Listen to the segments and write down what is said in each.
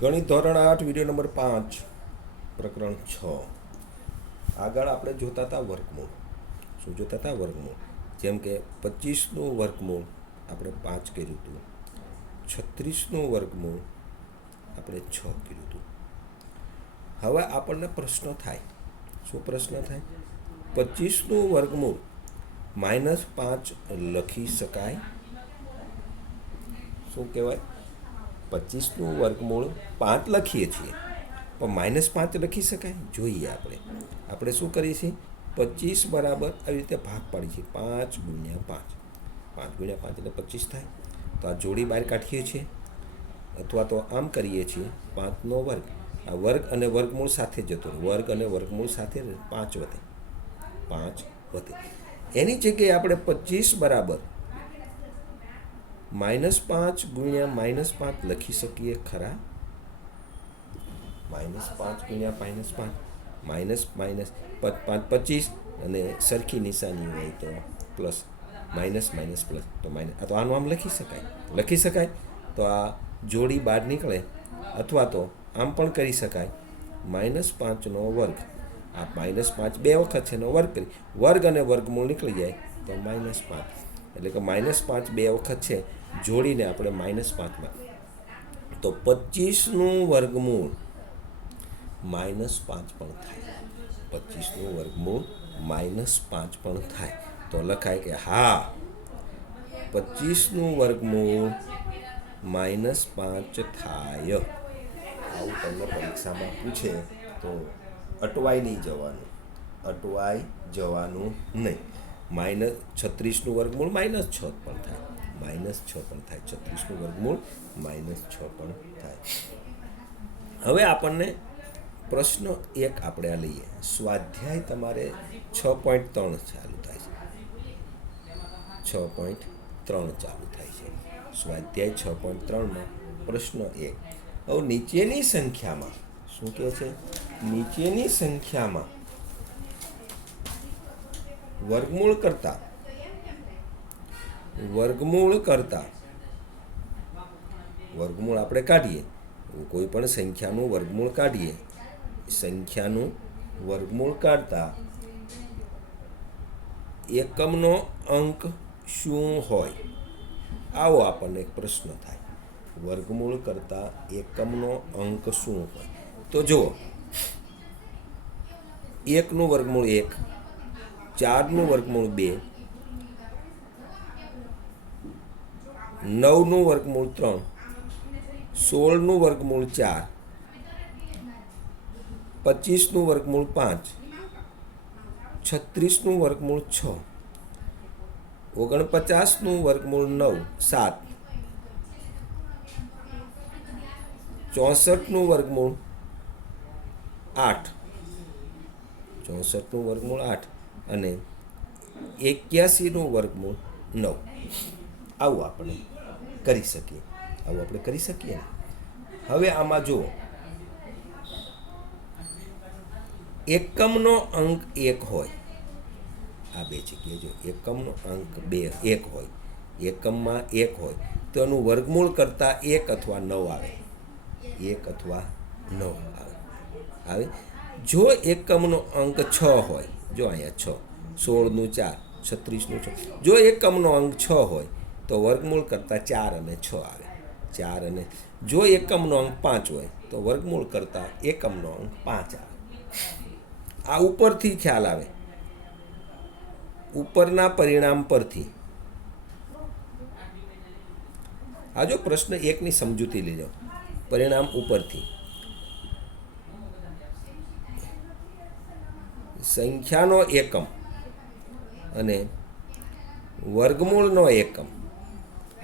ગણિત ધોરણ 8 video number 5 પ્રકરણ 6 આગળ આપણે જોતા હતા વર્ગમૂળ. શું જોતા હતા? વર્ગમૂળ. જેમ કે 25નું વર્ગમૂળ આપણે 5 કર્યું હતું, 36નું વર્ગમૂળ આપણે 6 કર્યું હતું. હવે આપણને પ્રશ્ન થાય. શું પ્રશ્ન થાય? 25નું વર્ગમૂળ -5 લખી શકાય? શું કહેવાય? 25નું વર્ગમૂળ 5 લખીએ છીએ પણ -5 લખી શકાય? જોઈએ. આપણે શું કરીએ છીએ? 25 બરાબર આવી રીતે ભાગ પાડીએ છીએ. 5 ગુણ્યા 5, 5 ગુણ્યા 5 એટલે 25 થાય. તો આ જોડી બહાર કાઢીએ છીએ, અથવા તો આમ કરીએ છીએ. 5નો વર્ગ, આ વર્ગ અને વર્ગમૂળ સાથે જતો રહે. વર્ગ અને વર્ગમૂળ સાથે 5 વધે, 5 વધે. એની જગ્યાએ આપણે 25 બરાબર -5 ગુણ્યા -5 લખી શકીએ ખરા? -5 ગુણ્યા -5, માઇનસ 25 અને સરખી નિશાની હોય તો પ્લસ, માઇનસ પ્લસ, તો માઇનસ. આ તો આનું આમ લખી શકાય. તો આ જોડી બહાર નીકળે, અથવા તો આમ પણ કરી શકાય. -5નો વર્ગ, આ -5 બે વખત છે એનો વર્ગ કરી, વર્ગ અને વર્ગમૂળ નીકળી જાય તો -5. એટલે કે -5 બે વખત છે, જોડીને આપણે -5માં. તો 25નું વર્ગમૂળ -5 પણ થાય. 25નું વર્ગમૂળ -5 પણ થાય. તો લખાય કે હા, 25નું વર્ગમૂળ -5 થાય. આવું તમને પરીક્ષામાં પૂછે તો અટવાઈ નહીં જવાનું નહીં. -36નું વર્ગમૂળ -6 પણ થાય, -6 પણ થાય. 36નું વર્ગમૂળ -6 પણ થાય. હવે આપણને પ્રશ્ન 1 આપણે આ લઈએ. સ્વાધ્યાય તમારે 6.3 ચાલુ થાય છે. 6.3 ચાલુ થાય છે. સ્વાધ્યાય 6.3માં પ્રશ્ન 1. હવે નીચેની સંખ્યામાં શું કહે છે? નીચેની સંખ્યામાં વર્ગમૂળ કરતા વર્ગમૂળ આપણે કાઢીએ. કોઈ પણ સંખ્યાનું વર્ગમૂળ કાઢીએ. સંખ્યાનું વર્ગમૂળ કાઢતા એકમનો અંક શું હોય? આવો આપણને એક પ્રશ્ન થાય. વર્ગમૂળ કરતા એકમનો અંક શું હોય? તો જુઓ, 1નું વર્ગમૂળ 1, 4નું વર્ગમૂળ 2, 9નું વર્ગમૂળ 3, 16નું વર્ગમૂળ 4, 25નું વર્ગમૂળ 5, 36નું વર્ગમૂળ 6, 49નું વર્ગમૂળ 9, 7, 64નું વર્ગમૂળ 8, 64નું વર્ગમૂળ 8 અને 81નું વર્ગમૂળ 9. આવું આપણે કરી શકીએ. હવે આમાં જુઓ, એકમનો અંક 1 હોય. આ બે જગ્યાએ જો એકમનો અંક 1 હોય, એકમમાં 1 હોય તો એનું વર્ગમૂળ કરતા 1 અથવા 9 આવે. 1 અથવા 9 આવે. જો એકમનો અંક 6 હોય, જો અહીંયા 6, 16નું 4, 36નું 6. જો એકમનો અંક 6 હોય તો વર્ગમૂળ કરતાં 4 અને 6 આવે. 4 અને જો એકમનો અંક 5 હોય તો વર્ગમૂળ કરતાં એકમનો અંક 5 આવે. આ ઉપરથી ખ્યાલ આવે, ઉપરના પરિણામ પરથી. આ જો પ્રશ્ન 1ની સમજૂતી લઈ લો. પરિણામ ઉપરથી. સંખ્યાનો એકમ અને વર્ગમૂળનો એકમ,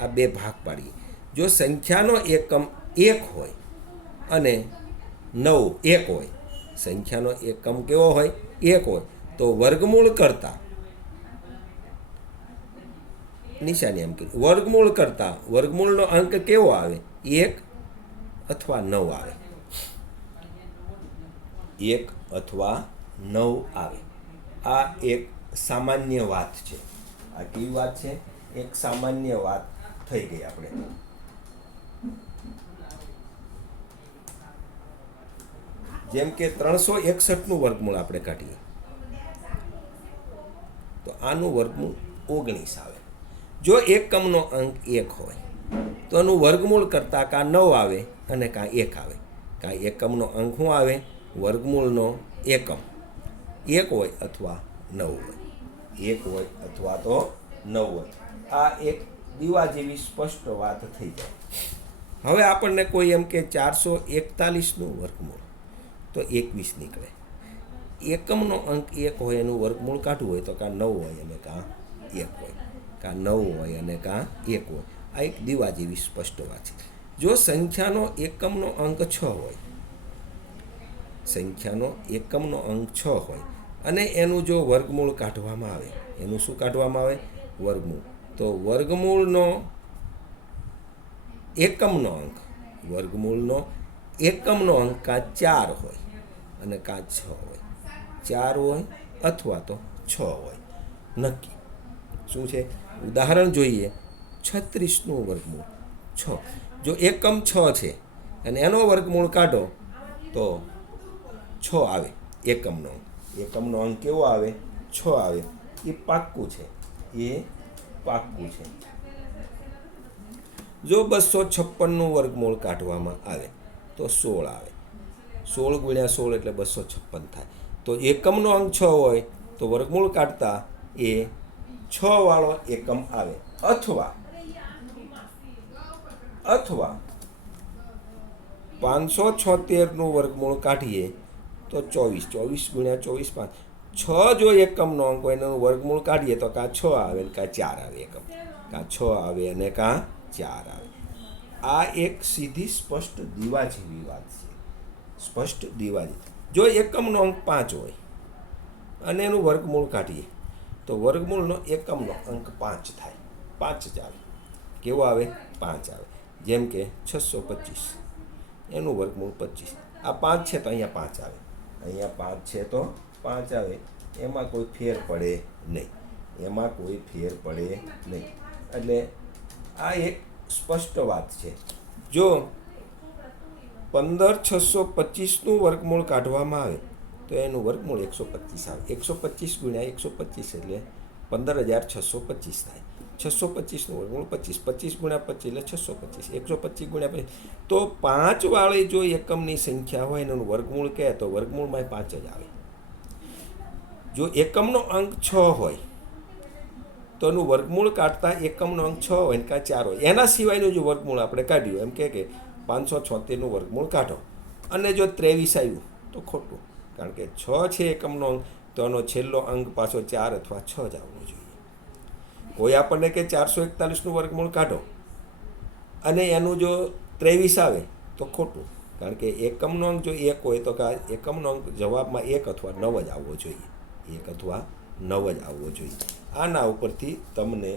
આ બે ભાગ પાડીએ. જો સંખ્યાનો એકમ 1 હોય અને 9 1 હોય, સંખ્યાનો એકમ કેવો હોય? 1 હોય, તો વર્ગમૂળ કરતા, નિશાની એમ કરી, વર્ગમૂળ કરતા વર્ગમૂળનો અંક કેવો આવે? 1 અથવા 9 આવે. 1 અથવા 9 આવે. આ એક સામાન્ય વાત છે. આ કેવી વાત છે? એક સામાન્ય વાત થઈ ગઈ આપણે. જેમ કે 361નું વર્ગમૂળ આપણે કાઢીએ તો આનું વર્ગમૂળ 19 આવે. જો એકમનો અંક 1 હોય તો એનું વર્ગમૂળ કરતાં કાં 9 આવે અને કાં 1 આવે. કાં એકમનો અંક શું આવે? વર્ગમૂળનો એકમ 1 હોય અથવા 9 હોય. 1 હોય અથવા તો 9 હોય. આ એક દીવા જેવી સ્પષ્ટ વાત થઈ જાય. હવે આપણને કોઈ એમ કે 441નું વર્ગમૂળ તો 21 નીકળે. એકમનો અંક 1 હોય એનું વર્ગમૂળ કાઢવું હોય તો કાં 9 હોય અને કાં 1 હોય. કાં 9 હોય અને કાં 1 હોય. આ એક દીવા જેવી સ્પષ્ટ વાત છે. જો સંખ્યાનો એકમનો અંક 6 હોય, સંખ્યાનો એકમનો અંક 6 હોય અને એનું જો વર્ગમૂળ કાઢવામાં આવે, એનું શું કાઢવામાં આવે? વર્ગમૂળ. તો વર્ગમૂળનો એકમનો અંક, વર્ગમૂળનો એકમનો અંક કાં 4 હોય અને કાં 6 હોય. 4 હોય અથવા તો 6 હોય. નક્કી શું છે? ઉદાહરણ જોઈએ. 36નું વર્ગમૂળ 6. જો એકમ 6 છે અને એનો વર્ગમૂળ કાઢો તો 6 આવે. એકમનો અંક, એકમનો અંક કેવો આવે? 6 આવે. એ પાક્કું છે, એ પાક્કું છે. જો 256નું વર્ગમૂળ કાઢવામાં આવે તો 16 આવે. 16 ગુણ્યા 16 એટલે 256 થાય. તો એકમનો અંક 6 હોય તો વર્ગમૂળ કાઢતા એ 6 વાળો એકમ આવે. અથવા 576નું વર્ગમૂળ કાઢીએ તો 24. 24 ગુણ્યા 24 5. 6 જો એકમનો અંક હોય એનું વર્ગમૂળ કાઢીએ તો કાં 6 આવે ને કાં 4 આવે એકમ. કાં 6 આવે અને કાં 4 આવે. આ એક સીધી સ્પષ્ટ દીવા જેવી વાત છે. સ્પષ્ટ દીવા જેવી. જો એકમનો અંક 5 હોય અને એનું વર્ગમૂળ કાઢીએ તો વર્ગમૂળનો એકમનો અંક 5 થાય. 5 જ આવે. કેવો આવે? 5 આવે. જેમ કે 625 એનું વર્ગમૂળ 25. આ 5 છે તો અહીંયા 5 આવે. અહીંયા 5 છે તો 5 આવે. એમાં કોઈ ફેર પડે નહીં. એમાં કોઈ ફેર પડે નહીં. એટલે આ એક સ્પષ્ટ વાત છે. જો 15625નું વર્ગમૂળ કાઢવામાં આવે તો એનું વર્ગમૂળ 125 આવે. 125 ગુણ્યા 125 એટલે 15625 થાય. 625નું વર્ગમૂળ 25. 25 ગુણ્યા 25 એટલે 625. 125 ગુણ્યા 25. તો 5 વાળી જો એકમની સંખ્યા હોય એનું વર્ગમૂળ કહે તો વર્ગમૂળમાં 5 જ આવે. જો એકમનો અંક 6 હોય તો એનું વર્ગમૂળ કાઢતા એકમનો અંક 6 હોય ને કાં 4 હોય. એના સિવાયનું જો વર્ગમૂળ આપણે કાઢ્યું, એમ કે 576નું વર્ગમૂળ કાઢો અને જો 23 આવ્યું તો ખોટું. કારણ કે 6 છે એકમનો અંક તો એનો છેલ્લો અંક પાછો 4 અથવા 6 જ આવવો જોઈએ. કોઈ આપણને કે 441નું વર્ગમૂળ કાઢો અને એનું જો 23 આવે તો ખોટું. કારણ કે એકમનો અંક જો 1 હોય તો એકમનો અંક જવાબમાં 1 અથવા 9 જ આવવો જોઈએ. 1 અથવા 9 જ આવવો જોઈએ. આના ઉપરથી તમને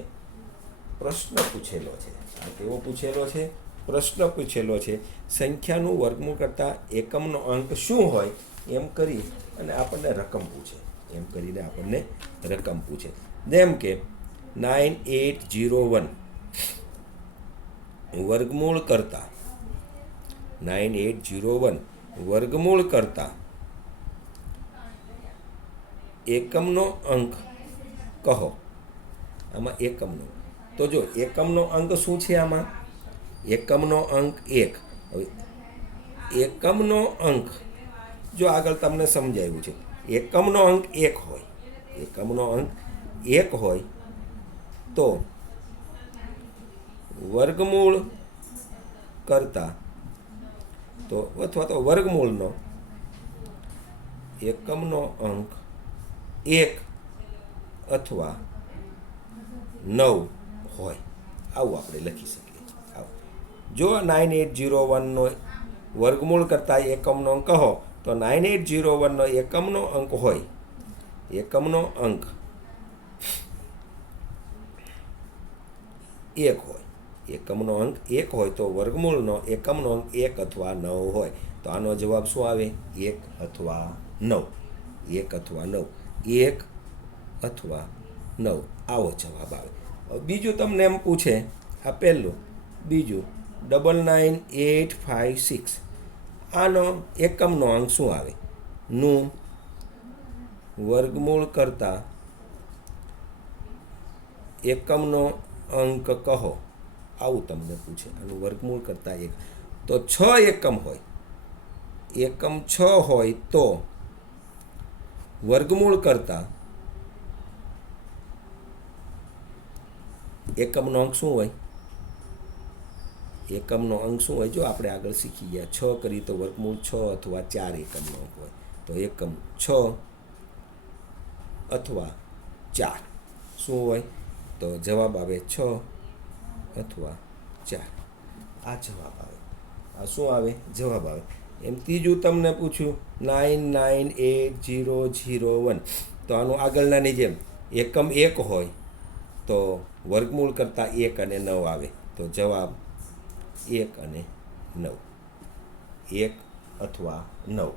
પ્રશ્ન પૂછેલો છે. આ કેવો પૂછેલો છે? પ્રશ્ન પૂછેલો છે. સંખ્યાનું વર્ગમૂળ કરતાં એકમનો અંક શું હોય એમ કરી અને આપણને રકમ પૂછે. એમ કરીને આપણને રકમ પૂછે. જેમ કે 9801 વર્ગમૂળ કરતાં 9801 વર્ગમૂળ કરતાં એકમનો અંક કહો. આમાં એકમનો, તો જો એકમનો અંક શું છે? આમાં એકમનો અંક 1. હવે એકમનો અંક જો આગળ તમને સમજાવ્યું છે. એકમનો અંક 1 હોય, એકમનો અંક 1 હોય તો વર્ગમૂળ કરતાં તો અથવા તો વર્ગમૂળનો એકમનો અંક 1 અથવા 9 હોય. આવું આપણે લખી શકીએ. જો 9801નો વર્ગમૂળ કરતાં એકમનો અંક કહો તો 9801નો એકમનો અંક હોય, એકમનો અંક 1 હોય, એકમનો અંક 1 હોય તો વર્ગમૂળનો એકમનો અંક 1 અથવા 9 હોય. તો આનો જવાબ શું આવે? 1 અથવા 9. 1 અથવા 9. 1 અથવા 9 આવો જવાબ આવે. બીજું તમને એમ પૂછે, આ પહેલું. બીજું 99856. આનો એકમનો અંક શું આવે? નું વર્ગમૂળ કરતાં એકમનો અંક કહો, આવું તમને પૂછે. આનું વર્ગમૂળ કરતાં એક, તો 6 એકમ હોય, એકમ 6 હોય તો વર્ગમૂળ કરતાં એકમનો અંક શું હોય? એકમનો અંક શું હોય? જો આપણે આગળ શીખી ગયા 6 કરી તો વર્ગમૂળ 6 અથવા 4 એકમનો અંક હોય. તો એકમ 6 અથવા 4 શું હોય? તો જવાબ આવે 6 અથવા 4. આ જવાબ આવે. આ શું આવે? જવાબ આવે. એમ ત્રીજું તમને પૂછ્યું 998001, તો આનું આગળનાની જેમ એકમ 1 હોય તો વર્ગમૂળ કરતાં 1 અને 9 આવે. તો જવાબ 1 અને 9, 1 અથવા 9,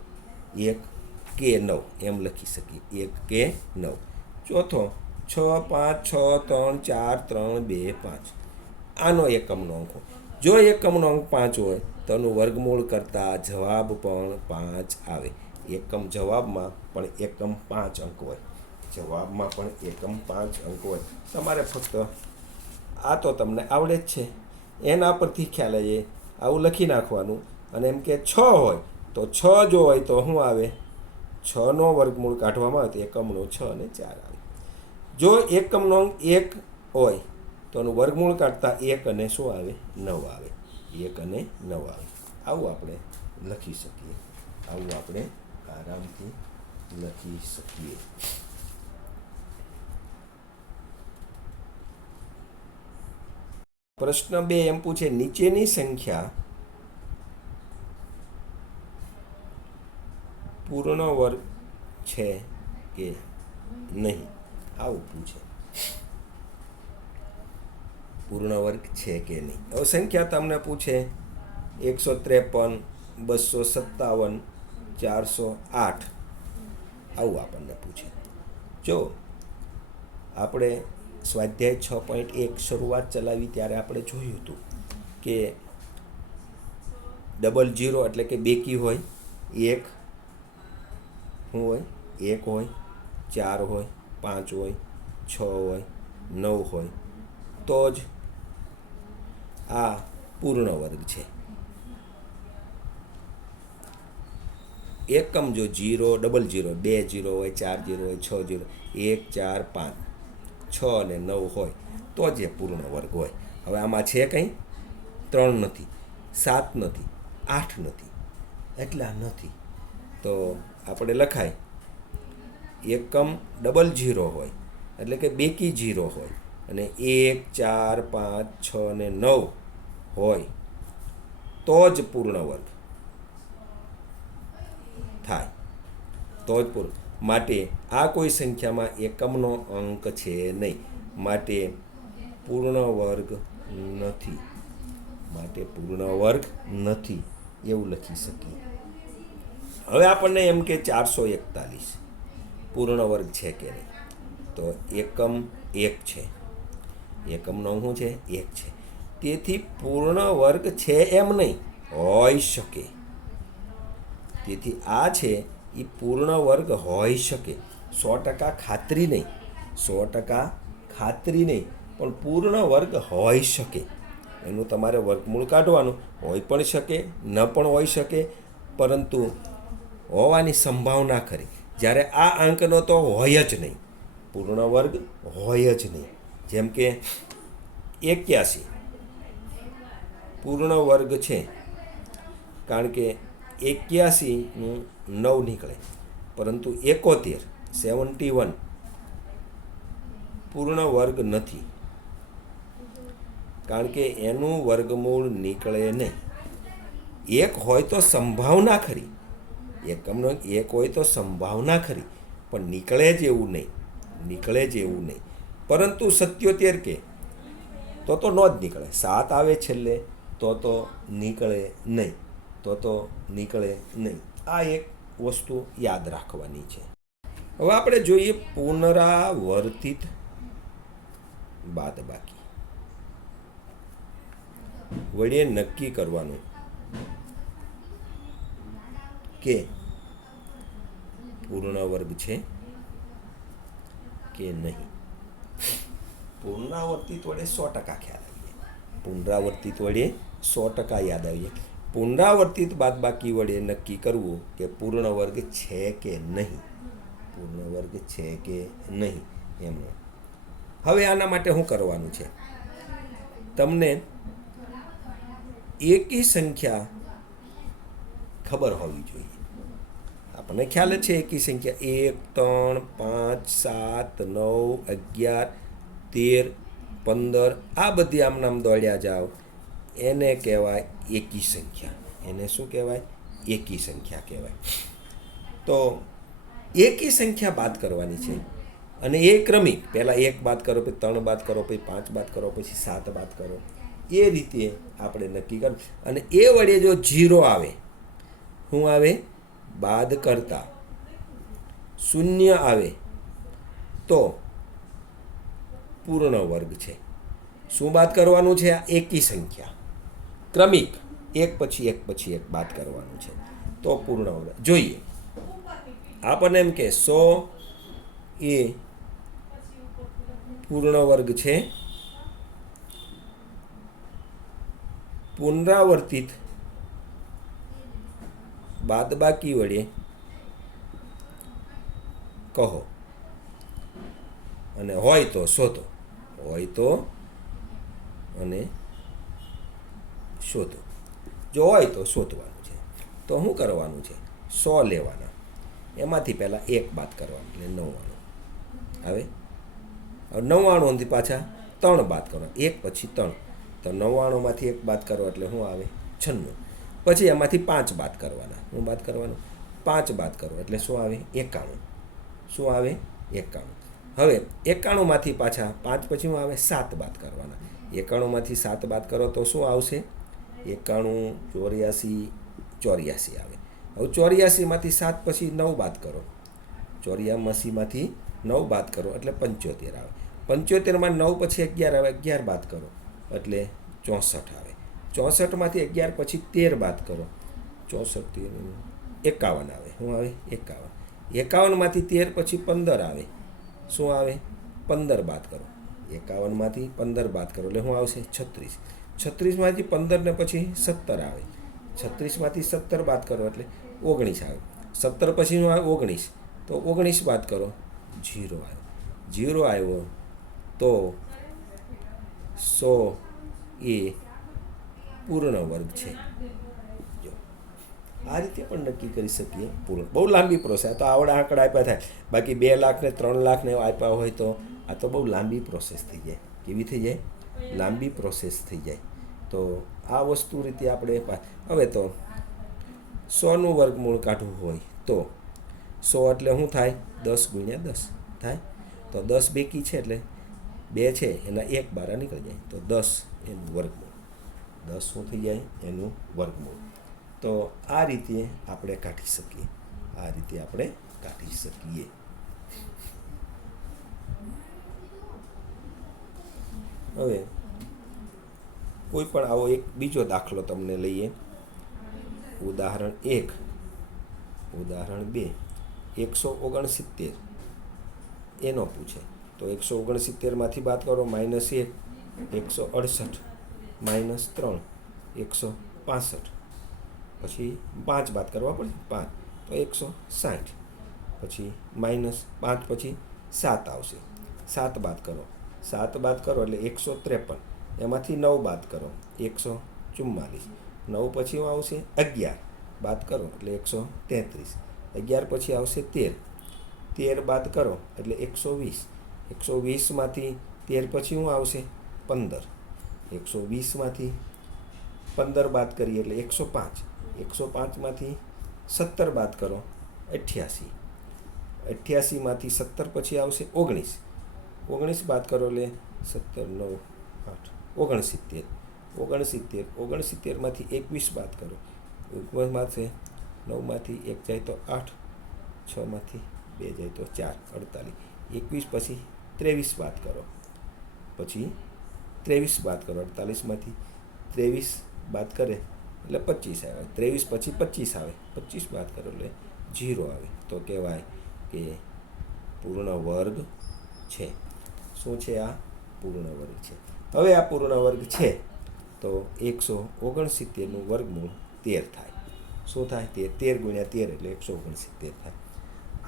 1 કે 9 એમ લખી શકીએ. 1 કે 9. ચોથો 6 5 6 3 4 3 2 5, આનો એકમનો અંક હોય. જો એકમનો અંક 5 હોય તો એનું વર્ગમૂળ કરતાં જવાબ પણ 5 આવે. એકમ જવાબમાં પણ એકમ 5 અંક હોય. જવાબમાં પણ એકમ 5 અંક હોય. તમારે ફક્ત આ તો તમને આવડે જ છે, એના પરથી ખ્યાલ આવે આવું લખી નાખવાનું. અને એમ કે 6 હોય તો 6 જો હોય તો શું આવે? 6નો વર્ગમૂળ કાઢવામાં આવે તો એકમનો 6 અને 4 આવે. જો એકમનો અંક 1 હોય તો એનું વર્ગમૂળ કાઢતા 1 અને શું આવે? 9 આવે. 1 અને 9 આવે. આવું આપણે લખી શકીએ. આવું આપણે આરામથી લખી શકીએ. પ્રશ્ન 2 એમ પૂછે, નીચેની સંખ્યા પૂર્ણ વર્ગ છે કે નહીં? આવું પૂછે. પૂર્ણ વર્ગ છે કે નહીં? હવે સંખ્યા તમને પૂછે 153, 257, 408, આવું આપણને પૂછે. જો આપણે સ્વાધ્યાય 6.1 શરૂઆત ચલાવી ત્યારે આપણે જોયું હતું કે 00 એટલે કે બેકી હોય, 1 શું હોય? 1 હોય, 4 હોય, 5 હોય, 6 હોય, 9 હોય, તો જ આ પૂર્ણ વર્ગ છે. એકમ જો 0, 00, 2 0 હોય, 4 0 હોય, 6 0, 1 4 5, 6 અને 9 હોય તો જ એ પૂર્ણ વર્ગ હોય. હવે આમાં છે કંઈ? 3 નથી, 7 નથી, 8 નથી, એટલા નથી. તો આપણે લખાય એકમ 00 હોય એટલે કે બેકી 0 હોય અને 1 4 5 6 અને 9 હોય તો જ પૂર્ણ વર્ગ થાય. તો જ પૂર્ણ. માટે આ કોઈ સંખ્યામાં એકમનો અંક છે નહીં, માટે પૂર્ણ વર્ગ નથી. માટે પૂર્ણ વર્ગ નથી એવું લખી શકીએ. હવે આપણને એમ કે 441 પૂર્ણ વર્ગ છે કે નહીં? તો એકમ 1 છે. એકમનો શું છે? 1 છે. તેથી પૂર્ણ વર્ગ છે એમ નહીં, હોઈ શકે. તેથી આ છે એ પૂર્ણ વર્ગ હોઈ શકે. 100% ખાતરી નહીં, 100% ખાતરી નહીં, પણ પૂર્ણ વર્ગ હોઈ શકે. એનું તમારે વર્ગમૂળ કાઢવાનું. હોઈ પણ શકે, ન પણ હોઈ શકે, પરંતુ હોવાની સંભાવના ખરી. જ્યારે આ અંકનો તો હોય જ નહીં, પૂર્ણ વર્ગ હોય જ નહીં. જેમ કે 81 પૂર્ણ વર્ગ છે, કારણ કે 81નું 9 નીકળે, પરંતુ 71 પૂર્ણ વર્ગ નથી, કારણ કે એનું વર્ગમૂળ નીકળે નહીં. 1 હોય તો સંભાવના ખરી, એકમનો 1 હોય તો સંભાવના ખરી, પણ નીકળે જ એવું નહીં, નીકળે જ એવું નહીં. પરંતુ 77 કે તો ન જ નીકળે. 7 આવે છેલ્લે તો નીકળે નહીં, તો નીકળે નહીં. આ એક વસ્તુ યાદ રાખવાની છે. હવે આપણે જોઈએ પુનરાવર્તિત બાદબાકી. વડે નક્કી કરવાનું કે પૂર્ણ વર્ગ છે કે નહીં. પુનરાવર્તિત વડે 100% ખ્યાલ આવી જાય. પુનરાવર્તિત વડે 100% યાદ આવી જાય. પુનરાવર્તિત બાદબાકી વડે નક્કી કરવું કે પૂર્ણ વર્ગ છે કે નહીં. પૂર્ણ વર્ગ છે કે નહીં એમનો. હવે આના માટે શું કરવાનું છે? તમને એકી સંખ્યા ખબર હોવી જોઈએ. આપણને ખ્યાલ જ છે એકી સંખ્યા 1, 3, 5, 7, 9, 11, 13, 15 આ બધી આમ નામ દોડ્યા જાઓ એને કહેવાય એકી સંખ્યા. એને શું કહેવાય? એકી સંખ્યા કહેવાય. તો એકી સંખ્યા બાદ કરવાની છે અને એ ક્રમિક. પહેલાં 1 બાદ કરો, પછી 3 બાદ કરો, પછી 5 બાદ કરો, પછી 7 બાદ કરો. એ રીતે આપણે નક્કી કરવું. અને એ વડે જો 0 આવે, શું આવે? બાદ કરતા શૂન્ય આવે તો પૂર્ણ વર્ગ છે. શું બાદ કરવાનું છે? આ એકી સંખ્યા ક્રમિક, એક પછી એક પછી એક બાદ કરવાનું છે તો પૂર્ણ વર્ગ. જોઈએ આપણને એમ કે 100 એ પૂર્ણ વર્ગ છે. પુનરાવર્તિત બાદબાકી વડે કહો અને હોય તો શોધો. હોય તો અને શોધો. જો હોય તો શોધવાનું છે. તો શું કરવાનું છે? 100 લેવાના, એમાંથી પહેલાં 1 બાદ કરવાનું એટલે 99 આવે. હવે 99થી પાછા 3 બાદ કરવાના, 1 પછી 3. તો 99માંથી 1 બાદ કરો એટલે શું આવે? 96. પછી એમાંથી 5 બાદ કરવાના. શું બાદ કરવાનું? 5 બાદ કરો એટલે શું આવે? 91. શું આવે? 91. હવે 91માંથી પાછા 5 પછી શું આવે? 7 બાદ કરવાના. 91માંથી 7 બાદ કરો તો શું આવશે? 91, 84, 84 આવે. હવે 84માંથી 7 પછી 9 બાદ કરો. 84માંથી 9 બાદ કરો એટલે 75 આવે. 75માં 9 પછી 11 આવે, 11 બાદ કરો એટલે 64 આવે. 64માંથી 11 પછી 13 બાદ કરો, 64, 51 આવે. શું આવે? 51. 51માંથી 13 પછી 15 આવે. શું આવે? 15 બાદ કરો. 51માંથી 15 બાદ કરો એટલે શું આવશે? 36. 36માંથી 15 ને પછી 17 આવે. 36માંથી 17 બાદ કરો એટલે 19 આવે. 17 પછી શું આવે? 19. તો 19 બાદ કરો, 0 આવ્યો. 0 આવ્યો તો 100 એ પૂર્ણ વર્ગ છે. જો આ રીતે પણ નક્કી કરી શકીએ પૂર્ણ. બહુ લાંબી પ્રોસેસ. તો આવડા આંકડા આપ્યા થાય. બાકી 2 લાખ ને 3 લાખ ને આપ્યા હોય તો આ તો બહુ લાંબી પ્રોસેસ થઈ જાય. કેવી થઈ જાય? લાંબી પ્રોસેસ થઈ જાય. તો આ વસ્તુ રીતે આપણે હવે તો 100નું વર્ગમૂળ કાઢવું હોય તો 100 એટલે શું થાય? 10 × 10 થાય. તો 10 બેકી છે એટલે 2 છે એના 1 બારા નીકળી જાય તો 10 એનું વર્ગમૂળ. 10 શું થઈ જાય? એનું વર્ગમૂળ. તો આ રીતે આપણે કાઢી શકીએ. આ રીતે આપણે કાઢી શકીએ. હવે કોઈ પણ આવો એક બીજો દાખલો તમને લઈએ. ઉદાહરણ 1, ઉદાહરણ 2, 169 એનો પૂછે. તો 169માંથી બાદ કરો, -1, 168, -3, 165. પછી 5 બાદ કરવા પડે, 5 તો 160. પછી -5 પછી 7 આવશે. 7 બાદ કરો, 7 બાદ કરો એટલે 153. એમાંથી 9 બાદ કરો, 144. 9 પછી આવશે 11 બાદ કરો એટલે 133. 11 પછી આવશે 13. 13 બાદ કરો એટલે 120. 120માંથી 13 પછી શું આવશે? 15. 120માંથી 15 બાદ કરીએ એટલે 105. 105માંથી 17 બાદ કરો 88. 88માંથી 17 પછી આવશે 19. 19 બાદ કરો એટલે 17, 9, 8, 69. 69માંથી 21 બાદ કરો. 21માંથી 9માંથી 1 જાય તો 8, 6માંથી 2 જાય તો 4, 48. 21 પછી 23 બાદ કરો. પછી 23 બાદ કરો. 48માંથી 23 બાદ કરે એટલે 25 આવે, 23 પછી 25 આવે, 25 બાદ કરો એટલે 0 આવે, તો કહેવાય કે પૂર્ણ વર્ગ છે. શું છે? આ પૂર્ણ વર્ગ છે. હવે આ પૂર્ણ વર્ગ છે તો 169નું વર્ગમૂળ 13 થાય. શું થાય? 13 ગુણ્યા 13 એટલે 169 થાય.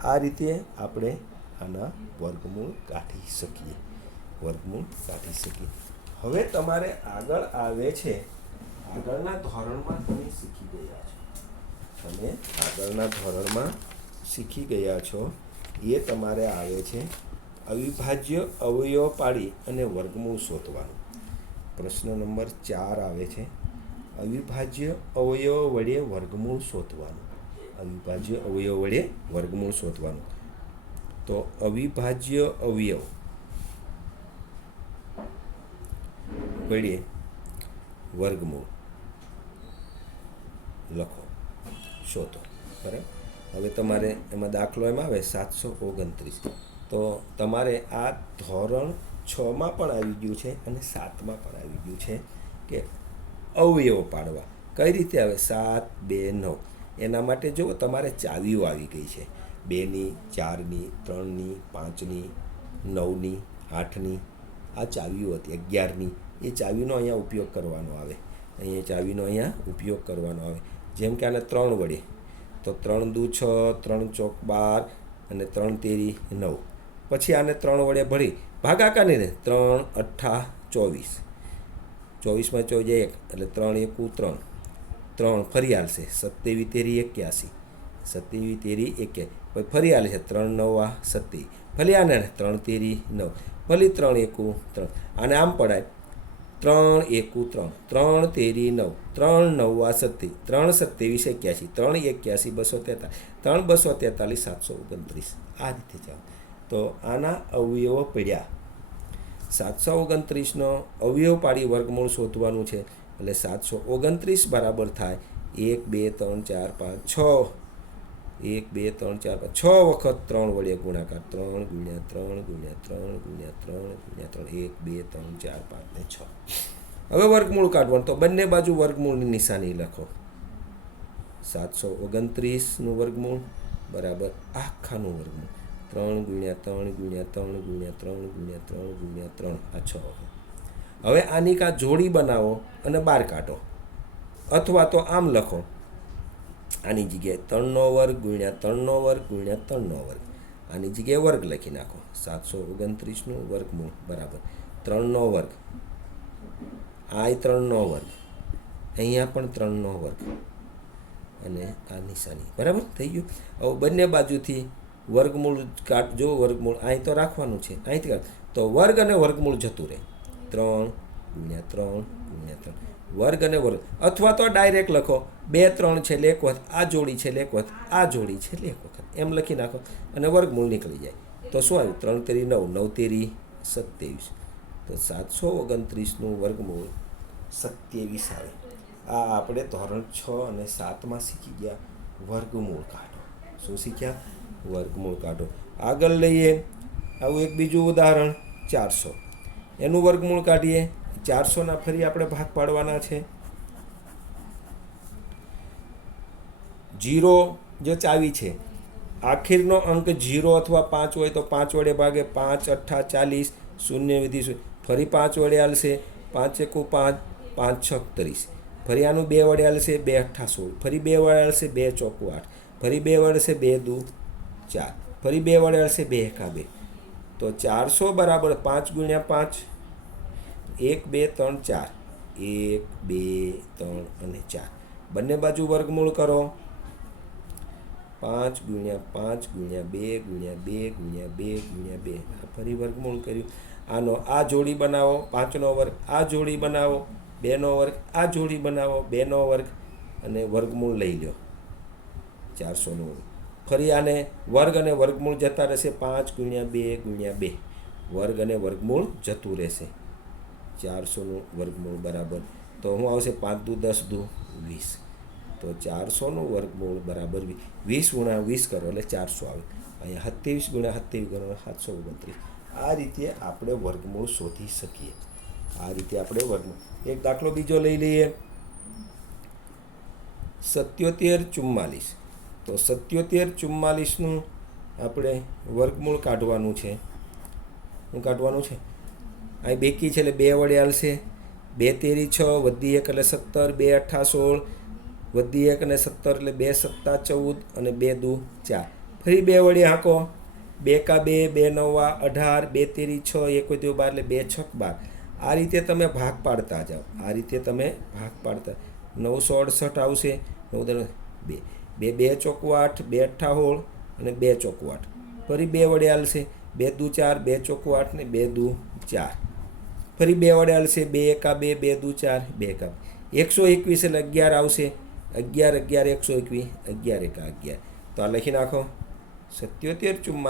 આ રીતે આપણે આના વર્ગમૂળ કાઢી શકીએ. હવે તમારે આગળ આવે છે, આગળના ધોરણમાં તમે શીખી ગયા છો એ તમારે આવે છે અવિભાજ્ય અવયવ પાડી અને વર્ગમૂળ શોધવાનું. પ્રશ્ન નંબર 4 આવે છે અવિભાજ્ય અવયવ વડે વર્ગમૂળ શોધવાનું. તો અવિભાજ્ય અવયવ વડે વર્ગમૂળ લખો, શોધો. બરાબર. હવે તમારે એમાં દાખલો એમ આવે 729. તો તમારે આ ધોરણ 6માં પણ આવી ગયું છે અને 7માં પણ આવી ગયું છે કે અવયવ પાડવા. કઈ રીતે આવે? 7, 2, 9. એના માટે જો તમારે ચાવીઓ આવી ગઈ છે, 2ની, 4ની, 3ની, 5ની, 9ની, 8ની. આ ચાવીઓ હતી 11ની. એ ચાવીનો અહીંયા ઉપયોગ કરવાનો આવે. જેમ કે આને 3 વડે, તો 3 દુ 6, 3 ચોક 12 અને 3 તેરી 9. પછી આને 3 વડે ભળી ભાગાકાર નહીં ને, 3 અઠ્ઠા 24, 24માં 1 એટલે 3 એકુ 3, 3 ફરી હાલશે 27 તેરી 81, 27 તેરી 81, પછી ફરી હાલે છે 3 9 27, ભલે આને 3 તેરી 9, ભલે 3 એકુ 3. આને આમ પડાય 3 એકુ 3, 3 તેરી 9, 3 9 27, 3 27 81, 3 81 243, 3 243 729. આ રીતે ચાલો. તો આના અવયવો પડ્યા. 729નો અવયવ પાડી વર્ગમૂળ શોધવાનું છે. એટલે 729 બરાબર થાય 1 2 3 4 5 6. 1 2 3 4 5 6 વખત 3 વડે ગુણાકાર. 3 ગુણ્યા 3 ગુણ્યા 3 ગુણ્યા 3 ગુણ્યા 3, 1 2 3 4 5 ને 6. હવે વર્ગમૂળ કાઢવાનું. તો બંને બાજુ વર્ગમૂળની નિશાની લખો. 729નું વર્ગમૂળ બરાબર આખાનું વર્ગમૂળ. 3 ગુણ્યા 3 ગુણ્યા 3 ગુણ્યા 3 ગુણ્યા 3 ગુણ્યા 3, આ 6 વખત. હવે આની કાં જોડી બનાવો અને બહાર કાઢો, અથવા તો આમ લખો, આની જગ્યાએ 3નો વર્ગ ગુણ્યા 3નો વર્ગ ગુણ્યા 3નો વર્ગ. આની જગ્યાએ વર્ગ લખી નાખો. 729નું વર્ગમૂળ બરાબર 3નો વર્ગ, આ 3નો વર્ગ, અહીંયા પણ 3નો વર્ગ અને આ નિશાની. બરાબર થઈ ગયું. હવે બંને બાજુથી વર્ગમૂળ કાઢજો. વર્ગમૂળ અહીં તો રાખવાનું છે, અહીંથી કાઢ તો વર્ગ અને વર્ગમૂળ જતું રહે. 3 ગુણ્યા 3 ગુણ્યા 3, વર્ગ અને વર્ગ. અથવા તો ડાયરેક્ટ લખો 2 3 છે એટલે 1 વખત, આ જોડી છે એટલે 1 વખત, આ જોડી છે એટલે 1 વખત, એમ લખી નાખો અને વર્ગમૂળ નીકળી જાય. તો શું આવ્યું? 3 તેરી 9, 9 તેરી 27. તો 729નું વર્ગમૂળ 27 આવે. આ આપણે ધોરણ 6 અને 7માં શીખી ગયા વર્ગમૂળ કાઢો. શું શીખ્યા? વર્ગમૂળ કાઢો. આગળ લઈએ આવું એક બીજું ઉદાહરણ 400. એનું વર્ગમૂળ કાઢીએ. 400ના ફરી આપણે ભાગ પાડવાના છે. 0 જે ચાવી છે, આખીરનો અંક 0 અથવા 5 હોય તો 5 વડે ભાગે. 5 અઠ્ઠા 40, 0 વિધિ 0, ફરી 5 વડે હાલશે. 5 એકુ 5, 5 36, ફરી આનું 2 વડે હાલશે. 2 અઠ્ઠા 16, ફરી 2 વડે હાલશે. 2 ચોકુ 8, ફરી 2 વડે છે 2 દુ 4, ફરી 2 વડે હાલશે. 2 એકા 2. તો 400 બરાબર 5 ગુણ્યા 5, 1 2 3 4, 1 2 3 અને 4. બંને બાજુ વર્ગમૂળ કરો. 5 ગુણ્યા 5 ગુણ્યા 2 ગુણ્યા 2 ગુણ્યા 2 ગુણ્યા 2. ફરી વર્ગમૂળ કર્યું. આનો આ જોડી બનાવો 5નો વર્ગ, આ જોડી બનાવો 2નો વર્ગ, આ જોડી બનાવો 2નો વર્ગ અને વર્ગમૂળ લઈ લો 400નો વર્ગ. ફરી આને વર્ગ અને વર્ગમૂળ જતા રહેશે. 5 ગુણ્યા 2 ગુણ્યા 2, વર્ગ અને વર્ગમૂળ જતું રહેશે. 400નું વર્ગમૂળ બરાબર, તો શું આવશે? 5 દુ 10 દુ 20. તો 400નું વર્ગમૂળ બરાબર 20 ગુણ્યા 20 કરો એટલે 400 આવે. અહીંયા 27 ગુણ્યા 27 કરો 729. આ રીતે આપણે વર્ગમૂળ શોધી શકીએ. એક દાખલો બીજો લઈ લઈએ. 77 44, તો 77 44નું આપણે વર્ગમૂળ કાઢવાનું છે. શું કાઢવાનું છે? અહીં બેકી છે એટલે 2 વડે હાલશે. 2 તેરી 6, વધી 1 એટલે 17, 2 અઠ્ઠા 16, વધી 1 અને 17 એટલે 2 સત્તા 14 અને 2 દુ 4. ફરી 2 વડે હાંકો. 2 કા 2, 2 નવા 18, 2 તેરી 6, 1 વધ્યો 12 એટલે 2 છક 12. આ રીતે તમે ભાગ પાડતા જાઓ. 968 આવશે. 9 2, 2 ચોકુ 8, 2 અઠ્ઠા 16 અને 2 ચોકુ 8. ફરી 2 વડે હાલશે. 2 દુ 4, 2 ચોકુ 8 ને 2 દુ 4. ફરી 2 વડે હાલશે. 2 એકા 2, 2 દુ 4, 2 એકા 121 એટલે 11 આવશે. 11 11 121, 11 એકા 11. તો આ લખી નાખો. 77 44